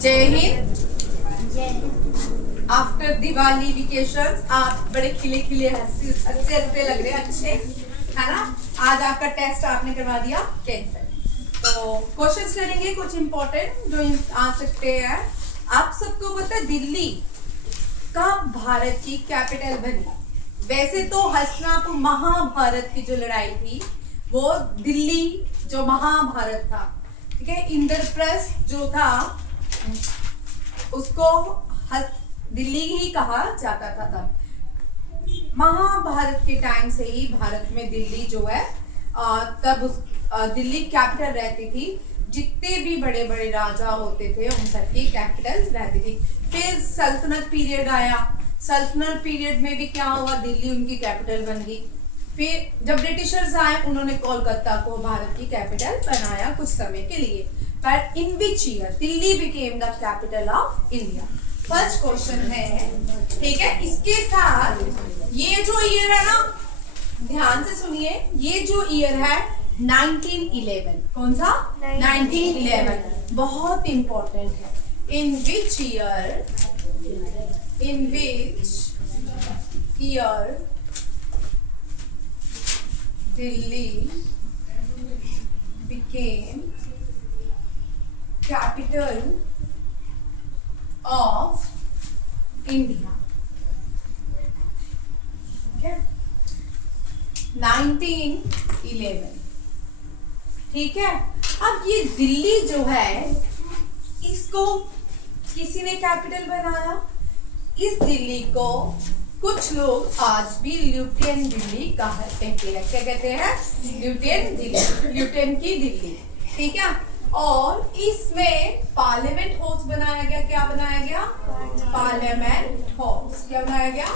जय Hind. After Diwali vacations आप बड़े खिले खिले हंसते लग रहे हैं, अच्छे है ना। आज आपका टेस्ट आपने करवा दिया कैंसर। तो क्वेश्चंस करेंगे कुछ इंपॉर्टेंट जो आ सकते हैं। आप सबको पता है दिल्ली कब भारत की कैपिटल बनी? वैसे तो हस्तिनापुर महाभारत की जो लड़ाई थी वो दिल्ली जो महाभारत था, ठीक है, इंद्रप्रस्थ जो था उसको दिल्ली ही कहा जाता था। तब महाभारत के टाइम से ही भारत में दिल्ली जो है तब उस दिल्ली कैपिटल रहती थी। जितने भी बड़े बड़े राजा होते थे उन सबकी कैपिटल रहती थी। फिर सल्तनत पीरियड आया, सल्तनत पीरियड में भी क्या हुआ, दिल्ली उनकी कैपिटल बन गई। फिर जब ब्रिटिशर्स आए उन्होंने कोलकाता को भारत की कैपिटल बनाया कुछ समय के लिए। But in which year Delhi became the capital of India? First question है, ठीक है। इसके साथ ये जो ईयर है ना, ध्यान से सुनिए, ये जो ईयर है 1911, कौन सा? 1911 बहुत इंपॉर्टेंट है। In which year Delhi became capital of India? Okay, 1911, ठीक है। अब ये दिल्ली जो है इसको किसी ने कैपिटल बनाया। इस दिल्ली को कुछ लोग आज भी ल्यूटियन दिल्ली कहते हैं। क्या कहते हैं? ल्यूटियन दिल्ली, ल्यूटियन की दिल्ली, ठीक है। और इसमें पार्लियामेंट हाउस बनाया गया। क्या बनाया गया? Parliament house. क्या बनाया गया?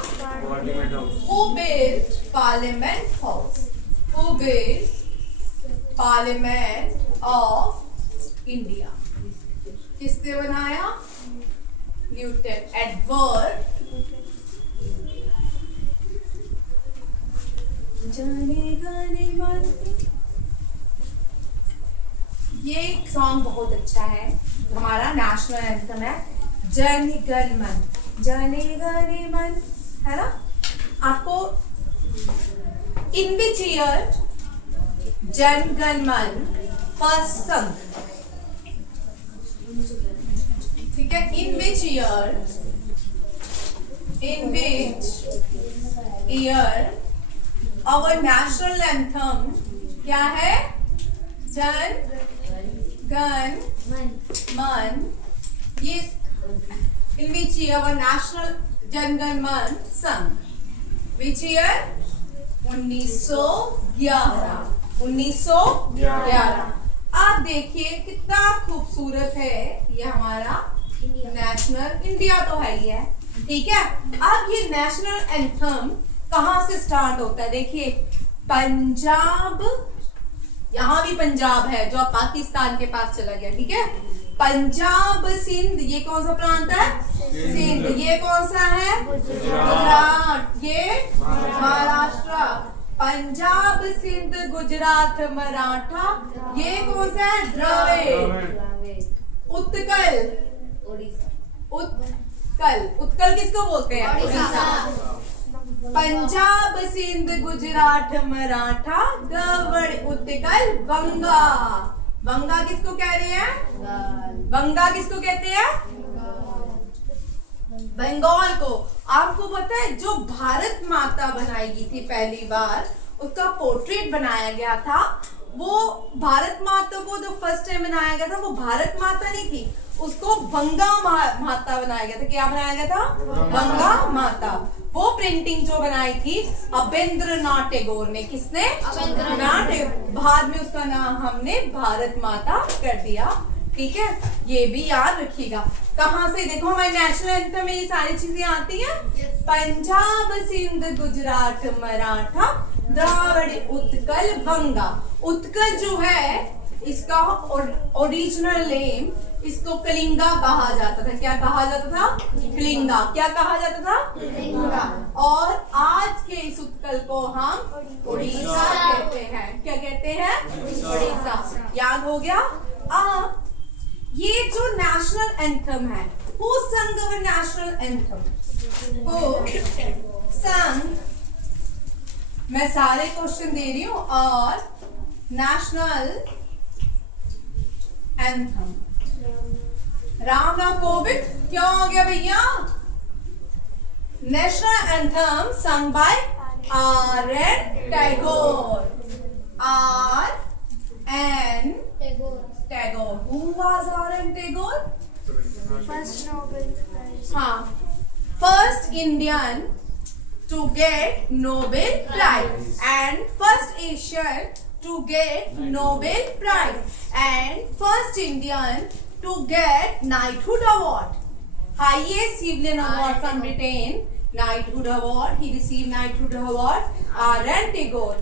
Who built Parliament House? Who built Parliament of India? किसने बनाया? Newton, Edward. ये सॉन्ग बहुत अच्छा है, हमारा नेशनल एंथम है, जन गण मन, जन गण मन, है ना। आपको इन विच ईयर जन गण मन फर्स्ट संग, ठीक है। In which year our national anthem क्या है? जन गण मन। ये in which year our national Jana Gana Mana song? Which year? 1911। 1911। आप देखिए कितना खूबसूरत है ये हमारा नेशनल, इंडिया तो है ही है, ठीक है। अब ये नेशनल एंथम कहाँ से स्टार्ट होता है? देखिए पंजाब, यहाँ भी पंजाब है जो पाकिस्तान के पास चला गया, ठीक है। पंजाब, सिंध, ये कौन सा प्रांत है? सिंध। ये कौन सा है? गुजरात। ये महाराष्ट्र। पंजाब, सिंध, गुजरात, मराठा, ये कौन सा है? द्रविड़। उत्कल, उत्कल, उत्कल किसको बोलते हैं? उड़ीसा। पंजाब, सिंध, गुजरात, मराठा, द्रविड़, उत्कल, बंगा। बंगा किसको कह रहे हैं? बंगा किसको कहते हैं? बंगाल को। आपको पता है जो भारत माता बनाई गई थी पहली बार, उसका पोर्ट्रेट बनाया गया था। वो भारत माता को जो फर्स्ट टाइम बनाया गया था वो भारत माता नहीं थी, उसको गंगा माता बनाया गया था। क्या बनाया गया था? गंगा माता। वो प्रिंटिंग जो बनाई थी अबेंद्रनाथ टैगोर ने। किसने? अबेंद्रनाथ टैगोर। बाद में उसका नाम हमने भारत माता कर दिया, ठीक है। ये भी याद रखिएगा। कहाँ से? देखो हमारे नेशनल एंथम में ये सारी चीजें आती हैं। पंजाब, सिंध, गुजरात, मराठा, द्रविड़, उत्कल, बंगा। उत्कल जो है इसका ओरिजिनल नेम, इसको कलिंगा कहा जाता था। क्या कहा जाता था? कलिंगा। क्या कहा जाता था? कलिंगा। और आज के इस उत्कल को हम उड़ीसा कहते हैं। क्या कहते हैं? उड़ीसा। याद हो गया? ये जो नेशनल एंथम है, who sang our national anthem? Who sang? मैं सारे क्वेश्चन दे रही हूँ और नेशनल एंथम रामनाथ कोविंद। क्या हो गया भैया? National anthem sung by R.N. Tagore। R.N. Tagore। Who was R.N. Tagore? First Nobel Prize. हाँ, first Indian to get Nobel Prize and first Asian to get Nobel Prize and first Indian to get Knighthood Award, highest civilian award from Britain, Knighthood Award. He received Knighthood Award. R.N. Tagore.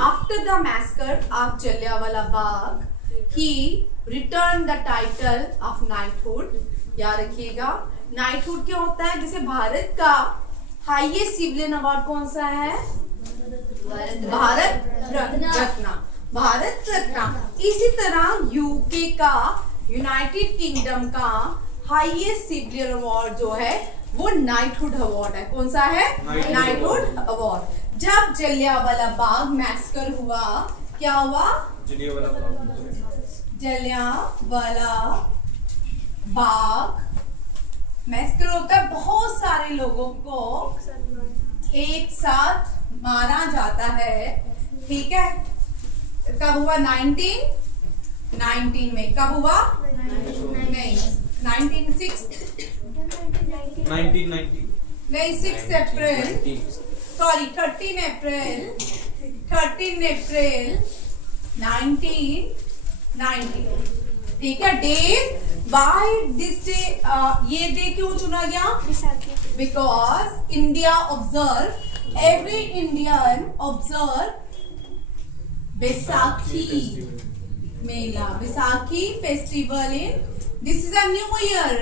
After the massacre of Jallianwala Bagh, he returned the title of knighthood। याद रखिएगा, knighthood क्या होता है? जैसे भारत का highest civilian award कौन सा है? भारत रत्न। भारत रत्न। इसी तरह यूके का, यूनाइटेड किंगडम का हाईएस्ट सिविलियन अवार्ड जो है वो नाइटहुड अवार्ड है। कौन सा है? Knighthood award. जब जलियांवाला बाग मैसेकर हुआ, क्या हुआ? जलियांवाला बाग मैसेकर होता है, बहुत सारे लोगों को एक साथ मारा जाता है। ठीक है, कब हुआ? 1919 में। कब हुआ? नहीं, 1990 नहीं, 6 अप्रैल, सॉरी 13 अप्रैल 1990। ठीक है, डे वाई दिस डे, ये डे क्यों चुना गया? Because India observe, every Indian observe Baisakhi mela, Baisakhi festival in, this is a new year.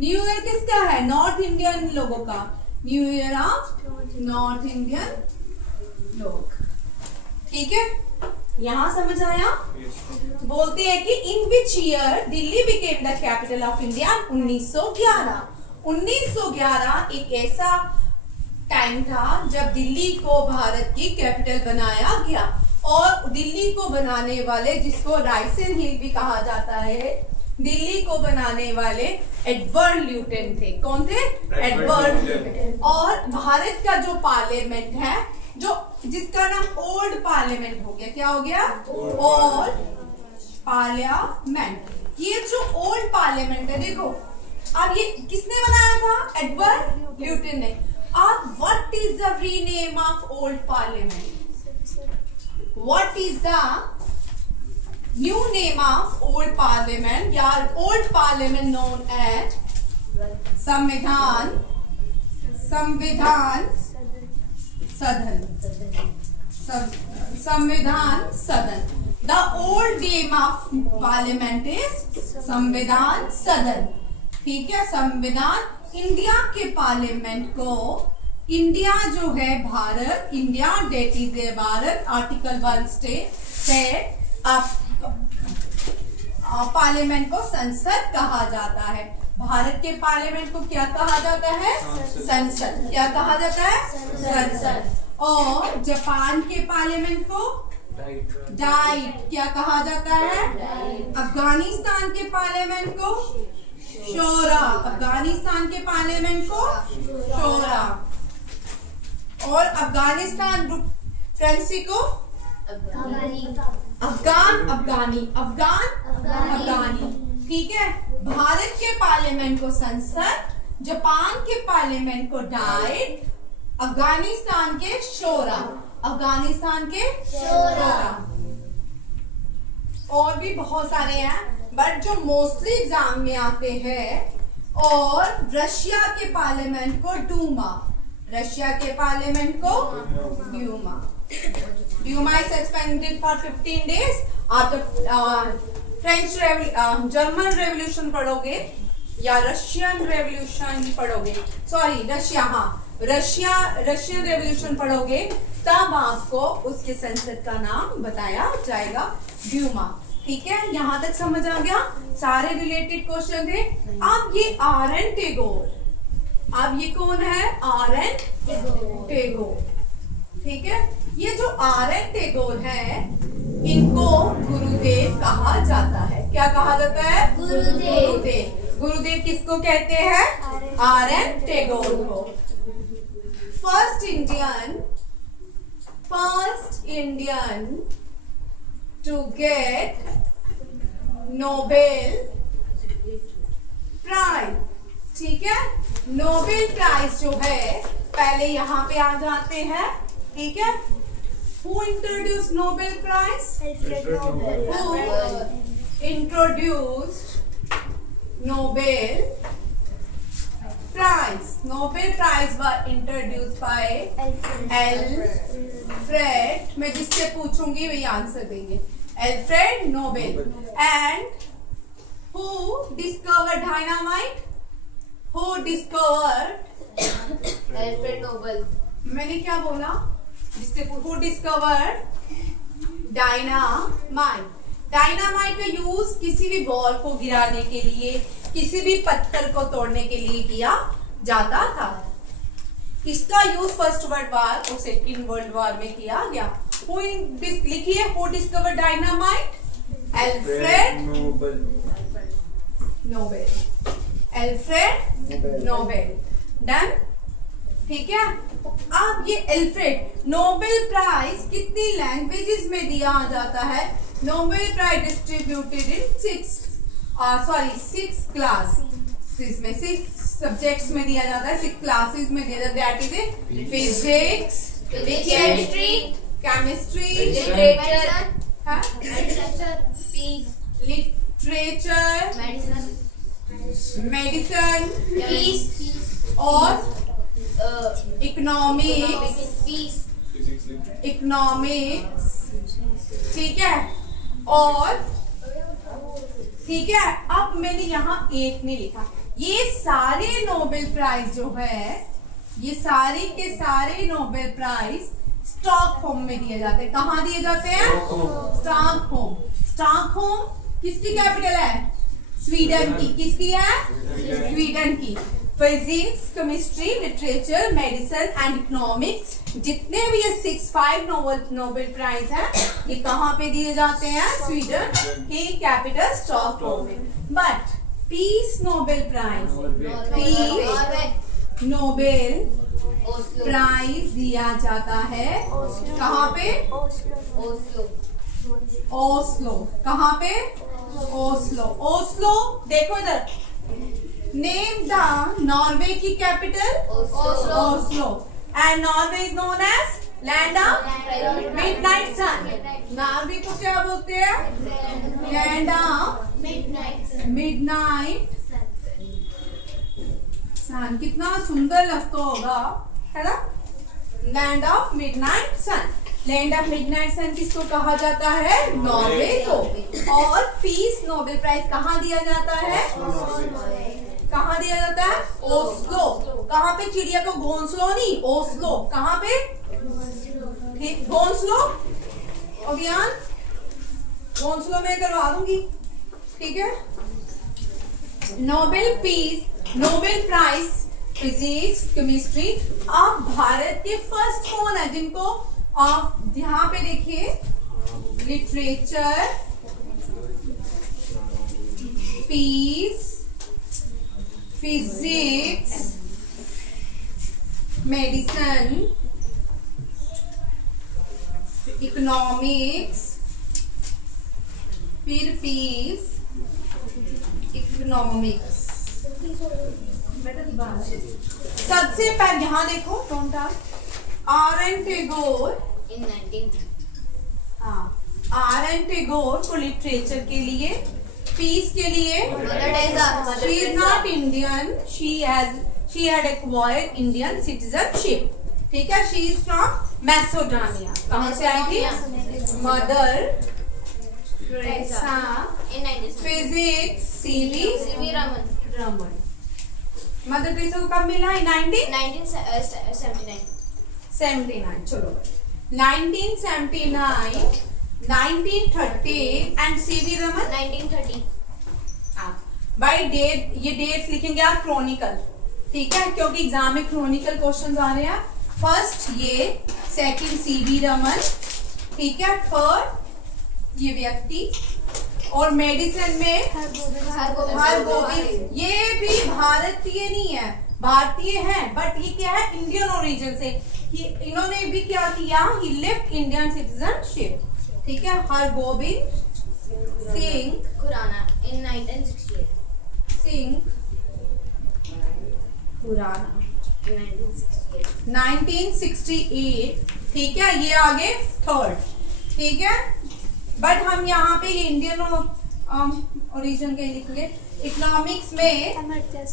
New year किसका है? नॉर्थ इंडियन लोगों का। New year of north Indian लोग। ठीक है, यहां समझ आया? बोलते हैं कि in which year Delhi became the capital of India? 1911। 1911 एक ऐसा टाइम था जब दिल्ली को भारत की कैपिटल बनाया गया, और दिल्ली को बनाने वाले, जिसको राइसन हिल भी कहा जाता है, दिल्ली को बनाने वाले एडवर्ड ल्यूटन थे। कौन थे? Edward Luton. और भारत का जो पार्लियामेंट है, जो जिसका नाम ओल्ड पार्लियामेंट हो गया, क्या हो गया? Old parliament. ये जो ओल्ड पार्लियामेंट है, देखो अब ये किसने बनाया था? एडवर्ड ल्यूटन ने। अब what is the rename of old parliament? What is the new name of old parliament? या ओल्ड पार्लियामेंट नोन एज संविधान सदन। संविधान सदन। The old name of parliament is संविधान सदन। ठीक है, संविधान। इंडिया के पार्लियामेंट को, इंडिया जो है Bharat, India that is a Bharat, article 1 state है पार्लियामेंट को संसद कहा जाता है। भारत के पार्लियामेंट को क्या कहा जाता है? संसद। क्या कहा जाता है? संसद। और जापान के पार्लियामेंट को डाइट क्या कहा जाता है? अफगानिस्तान के पार्लियामेंट को शोरा। अफगानिस्तान के पार्लियामेंट को शोरा। और अफगानिस्तान फ्रेंसी को अफगानी। ठीक है, भारत के पार्लियामेंट को संसद, जापान के पार्लियामेंट को डाइट, अफगानिस्तान के शोरा। और भी बहुत सारे हैं, बट जो मोस्टली एग्जाम में आते हैं। और रशिया के पार्लियामेंट को डूमा। रशिया के पार्लियामेंट को Duma. Duma is suspended for 15 days after German revolution पढ़ोगे या रशियन रेवोल्यूशन पढ़ोगे, सॉरी रशिया, हाँ रशियन रेवोल्यूशन पढ़ोगे, तब आपको उसके संसद का नाम बताया जाएगा, ड्यूमा। ठीक है, यहाँ तक समझ आ गया? सारे रिलेटेड क्वेश्चन थे। अब ये आर.एन. टैगोर, अब ये कौन है? आर.एन. टैगोर। ठीक है, ये जो आर.एन. टैगोर है, इनको गुरुदेव कहा जाता है। क्या कहा जाता है? गुरुदेव। गुरुदेव किसको कहते हैं? आर.एन. टैगोर को। First Indian to get Nobel prize. ठीक है, नोबेल प्राइज जो है, पहले यहाँ पे आ जाते हैं। ठीक है, who introduce Nobel prize? Who introduced Nobel Prize. Nobel Prize was introduced by Alfred. मैं जिससे पूछूंगी वही आंसर देंगे। Alfred Nobel. And who discovered dynamite? Who discovered? Alfred Nobel. मैंने क्या बोला? जिससे who discovered dynamite? डायनामाइट का यूज किसी भी बॉल को गिराने के लिए, किसी भी पत्थर को तोड़ने के लिए किया जाता था। इसका यूज फर्स्ट वर्ल्ड वॉर और सेकंड वर्ल्ड वॉर में किया गया। लिखिए, who discover dynamite? Alfred Nobel. Alfred Nobel. Done. ठीक है, अब ये एल्फ्रेड नोबेल प्राइज कितनी लैंग्वेजेस में दिया जाता है? Nobel prize distributed in 6 classes में, 6 सब्जेक्ट्स में दिया जाता है, 6 क्लासेस में दिया जाता है। That is physics, chemistry, literature, medicine और इकोनॉमिक्स। ठीक है, और ठीक है, अब मैंने यहाँ एक नहीं लिखा। ये सारे नोबेल प्राइज जो है, ये सारे के सारे नोबेल प्राइज स्टॉकहोम में दिए जाते हैं। कहाँ दिए जाते हैं? स्टॉकहोम। स्टॉकहोम किसकी कैपिटल है? स्वीडन की। किसकी है? स्वीडन की। Physics, chemistry, literature, medicine and economics, जितने भी ये 5 नोबेल प्राइज हैं, ये कहाँ पे दिए जाते हैं? स्वीडन की कैपिटल स्टॉकहोम में। But peace Nobel prize, peace Nobel prize दिया जाता है कहाँ पे? ओस्लो। कहाँ पे? ओस्लो। ओस्लो देखो इधर, नेम द नॉर्वे की capital Oslo and Norway is known as land of midnight sun. Norway को क्या बोलते हैं? Land of midnight sun. कितना सुंदर लगता होगा, है ना? Land of midnight sun. Land of midnight sun किसको कहा जाता है? नॉर्वे को। और पीस नोबेल प्राइज कहाँ दिया जाता है? कहाँ दिया जाता है? ओस्लो। कहाँ पे? चिड़िया को घोंसलो नहीं, ओस्लो। कहाँ पे? घोंसलो। अभियान घोंसलो में करवा दूंगी। ठीक है, Nobel peace, Nobel prize physics, chemistry. आप भारत के फर्स्ट कौन है जिनको आप यहाँ पे देखिए? Literature, peace, physics, medicine, economics, फिर पीस, इकोनॉमिक्स। सबसे पहले यहाँ देखो, कौन था? आर.एन. टैगोर in 19. हाँ, आर.एन. टैगोर को लिटरेचर के लिए, पीस के लिए, she is not Indian, she had acquired Indian citizenship. ठीक है, she is from मैसेडोनिया। कहाँ से आई थी? Mother Teresa. Physics C V Raman. Mother Teresa को कब मिला? 1979। चलो 1979 1930 and C V Raman 1930। By date, ये डेट्स लिखेंगे आप क्रोनिकल, ठीक है, क्योंकि एग्जाम में क्रोनिकल क्वेश्चन आ रहे हैं। फर्स्ट ये, सेकंड सीवी रमन, ठीक है, थर्ड ये व्यक्ति, और मेडिसिन में हरगोविंद। ये भी भारतीय नहीं है, भारतीय है बट ये क्या है, इंडियन ओरिजिन से। इन्होंने भी क्या किया, ही लेफ्ट इंडियन सिटीजनशिप, ठीक है। हरगोविंद सिंह खुराना इन 1968। सिंह खुराना 1968। 1968, ठीक है। ये आगे थर्ड, ठीक है, बट हम यहाँ पे ये इंडियन ओरिजिन के लिखेंगे। इकोनॉमिक्स में अमृता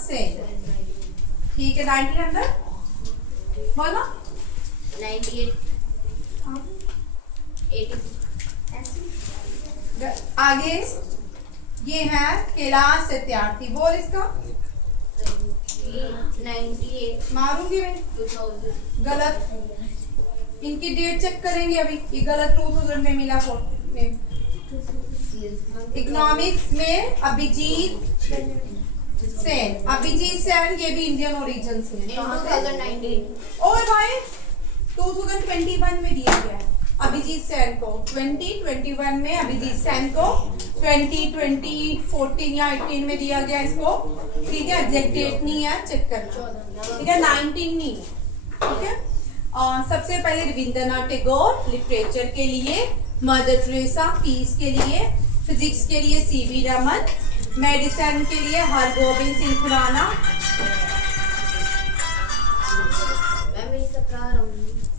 सेन, ठीक है। 1900 बोलो 98। आगे ये है कैलाश सत्यार्थी, बोल इसका 98। मारूंगी मैं, 2000। गलत। इनकी डेट चेक करेंगे अभी, ये गलत 2000 में मिला में। इकोनॉमिक्स में अभिजीत सेन, अभिजीत सेन ये भी इंडियन ओरिजिन से है। 2019। और भाई 2021 में दिया गया है अभिजीत सेन को, 2021 में अभिजीत सेन को, 2014 या 18 में दिया गया इसको, ठीक है। एग्जैक्ट डेट नहीं है, चेक करना, ठीक है। 19 नहीं है, ठीक है। और सबसे पहले रविंद्रनाथ टैगोर लिटरेचर के लिए, मदर टेरेसा पीस के लिए, फिजिक्स के लिए सीवी रमन, मेडिसिन के लिए हरगोविंद सिंह खुराना,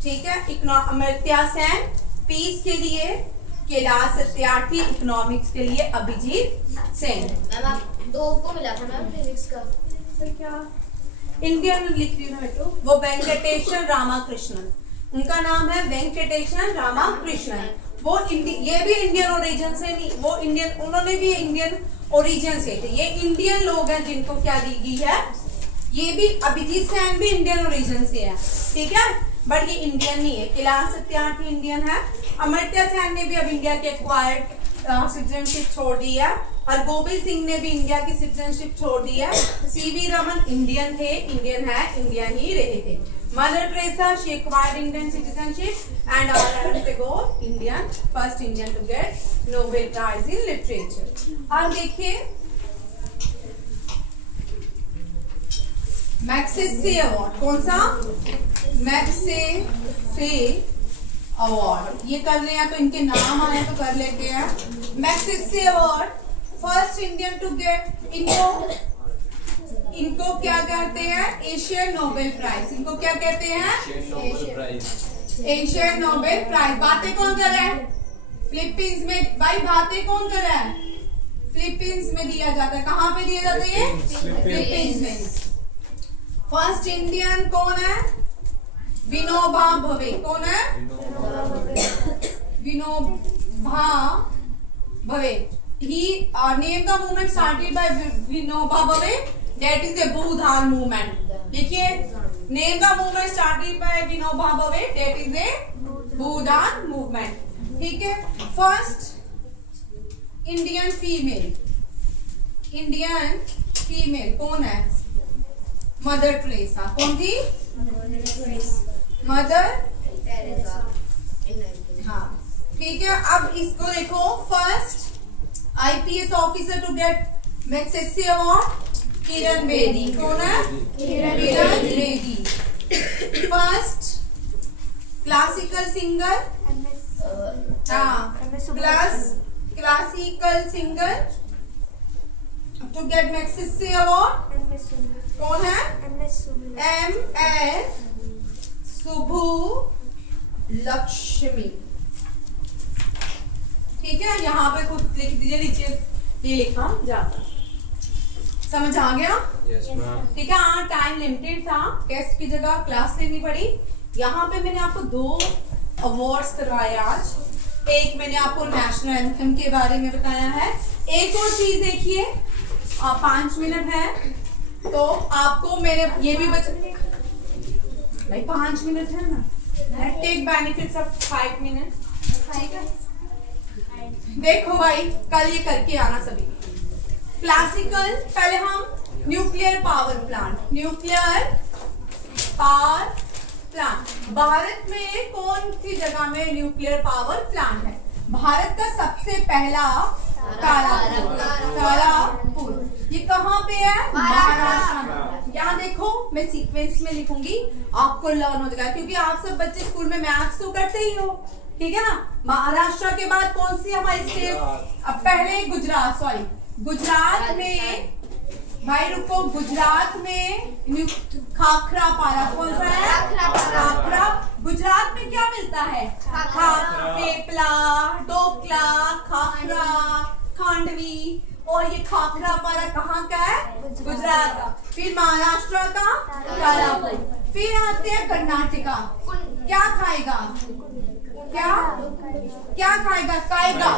ठीक है। अमर्त्य सेन, पीस के लिए कैलाश सत्यार्थी, इकोनॉमिक्स के लिए अभिजीत सेन। मैम आप 2 को मिला था मैम फिजिक्स का, सर क्या इंडियन लिख रही हूँ बेटो, वो वेंकटेश्वर रामाकृष्णन, उनका नाम है वेंकटेश्वर रामाकृष्णन। वो ये भी इंडियन ओरिजिन से नहीं, वो इंडियन, उन्होंने भी इंडियन ओरिजिन से थे। ये इंडियन लोग हैं जिनको क्या दी गई है, ये भी अभिजीत सेन भी इंडियन ओरिजिन से है, ठीक है, बट ये इंडियन नहीं है। कैलाश सत्यार्थी इंडियन है। अमर्त्य सेन ने भी अब इंडिया के एक्वायर्ड सिटीजनशिप छोड़ दी है। हरगोविंद सिंह ने भी इंडिया की सिटीजनशिप छोड़ दी है। सीवी रमन इंडियन थे, इंडियन है, इंडियन ही रहे थे। Mother Teresa she acquired Indian citizenship and Rabindranath Tagore Indian, first Indian to get Nobel prize in literature. अब देखिए मैग्सेसे अवार्ड, कौन सा, मैग्सेसे अवार्ड, ये कर ले तो इनके नाम आए तो कर लेते हैं। Magsaysay award first Indian to get, इनको क्या कहते हैं, एशियन नोबेल प्राइज। इनको क्या कहते हैं, एशियन नोबेल प्राइज। बातें कौन कर रहा है, फिलीपींस में। भाई बातें कौन कर रहा है, फिलीपींस में दिया जाता है। कहाँ पे दिया जाता है, फिलीपींस में। फर्स्ट इंडियन कौन है, विनोबा भावे। कौन है, Vinoba Bhave. He named the movement started by Vinoba Bhave, that is a Bhudan movement. देखिए, name the movement started by Vinoba Bhave, that is a Bhudan movement. ठीक है। First Indian female, Indian female कौन है, mother Teresa. कौन थी, Mother Teresa. हाँ, ठीक है। अब इसको देखो, first IPS officer to get Magsaysay award, Kiran Bedi. कौन है, Kiran Bedi. First classical singer, classical singer to get Magsaysay award, कौन है, MS सुभु लक्ष्मी। ठीक है, यहाँ पे खुद लिख दीजिए, नीचे ये लिखा जाता। समझ आ गया? yes, ठीक है। हाँ, टाइम लिमिटेड था, टेस्ट की जगह क्लास लेनी पड़ी। यहाँ पे मैंने आपको 2 अवार्ड्स करवाए आज। एक मैंने आपको नेशनल एंथम के बारे में बताया है। एक और चीज देखिए, 5 मिनट है, तो आपको मेरे ये भी भाई 5 मिनट है ना, टेक बेनिफिट्स ऑफ 5 मिनट, ठीक है। देखो भाई कल ये करके आना सभी। क्लासिकल, पहले हम nuclear power plant, nuclear power plant. Bharat में कौन सी जगह में न्यूक्लियर पावर प्लांट है? भारत का सबसे पहला तारापुर। ये कहाँ पे है? महाराष्ट्र में। यहाँ देखो मैं सीक्वेंस में लिखूंगी, आपको लर्न हो जाएगा, क्योंकि आप सब बच्चे स्कूल में मैथ्स तो करते ही हो, ठीक है ना। महाराष्ट्र के बाद कौन सी हमारी स्टेट? अब पहले गुजरात, सॉरी गुजरात में, भाई रुको, गुजरात में खाखरा पारा, कौन सा है? खाखरा। गुजरात में क्या मिलता है? थेपला, ढोकला, खाखरा, खांडवी, और ये खाखरा पारा कहाँ का है? गुजरात का। फिर महाराष्ट्र का तारापुर। फिर आते हैं कर्नाटका, क्या खाएगा? क्या खाएगा? कायगा।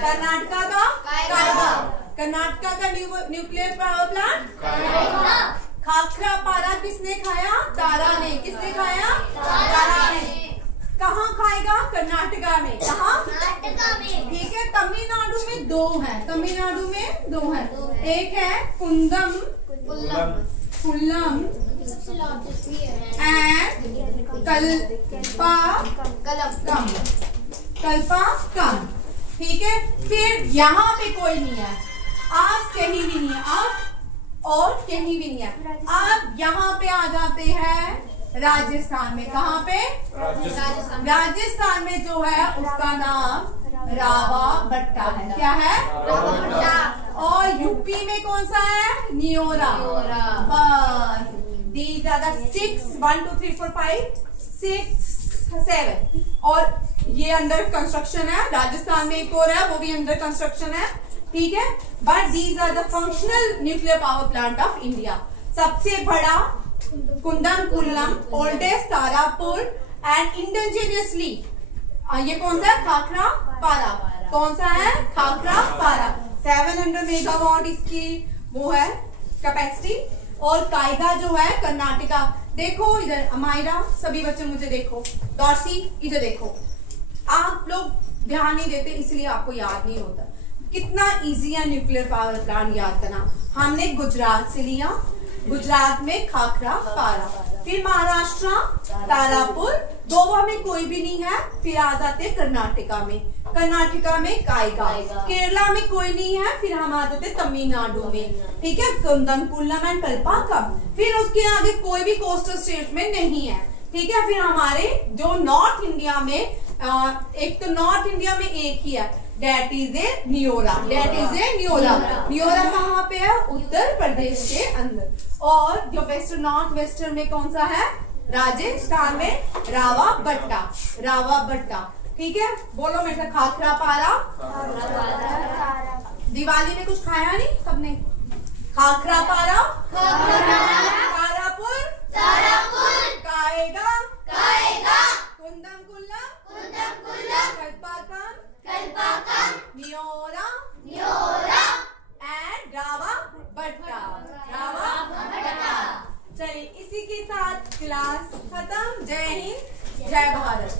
कर्नाटका का कायगा। कर्नाटका का न्यूक्लियर पावर प्लांट खाखरा पारा किसने खाया? तारा ने। किसने खाया? तारा ने। कहाँ खाएगा? कर्नाटका में। कहाँ? ठीक है। तमिलनाडु में 2 है, तमिलनाडु में 2 है, एक है कुंदम कुल्लम एंड कल्पाकम, ठीक है। फिर यहाँ पे कोई नहीं है, आप कहीं भी नहीं है, आप और कहीं भी नहीं है। आप यहाँ पे आ जाते हैं राजस्थान में। कहाँ पे? राजस्थान में जो है उसका नाम रावाबट्टा है। क्या है? रावाबट्टा। और यूपी में कौन सा है? नियोरा। बस, दीज आर द 6, 1 2 3 4 5 6 7, और ये अंडर कंस्ट्रक्शन है। राजस्थान में एक और है, वो भी अंडर कंस्ट्रक्शन है, ठीक है। But these are the functional nuclear power plant of India. सबसे बड़ा Kudankulam, oldest Tarapur, and indigenously ये कौन सा है? खाखरा पारा। कौन सा है? खाखरा पारा। 700 मेगावाट इसकी वो है कैपेसिटी। और कायगा जो है कर्नाटका। देखो इधर अमायरा, सभी बच्चे मुझे देखो, डॉर्सी इधर देखो। आप लोग ध्यान नहीं देते इसलिए आपको याद नहीं होता। कितना इजी है न्यूक्लियर पावर प्लांट याद करना। हमने गुजरात से लिया, गुजरात में खाखरा पारा, फिर महाराष्ट्र तारापुर, गोवा में कोई भी नहीं है, फिर आ जाते कर्नाटका में, कर्नाटका में कायगा, केरला में कोई नहीं है, फिर हम आ जाते तमिलनाडु में, ठीक है, कुंदमकुल्लम एंड कल्पाकम। फिर उसके आगे कोई भी कोस्टल स्टेट में नहीं है, ठीक है। फिर हमारे जो नॉर्थ इंडिया में एक तो नॉर्थ इंडिया में एक ही है, that is a Narora. That is a Narora. Narora कहाँ पे है? उत्तर प्रदेश के अंदर। और जो वेस्टर्न नॉर्थ वेस्टर्न में कौन सा है? राजस्थान में रावाबट्टा। रावाबट्टा, ठीक है। बोलो मेरे साथ, खाखरा पारा। दिवाली में कुछ खाया नहीं सबने? खाखरा पारा, तारापुर, कायगा, कुंदमकुल्लम, कल्पाकम, नियोरा एंड रावाबट्टा। चलिए इसी के साथ क्लास खत्म। जय हिंद, जय भारत।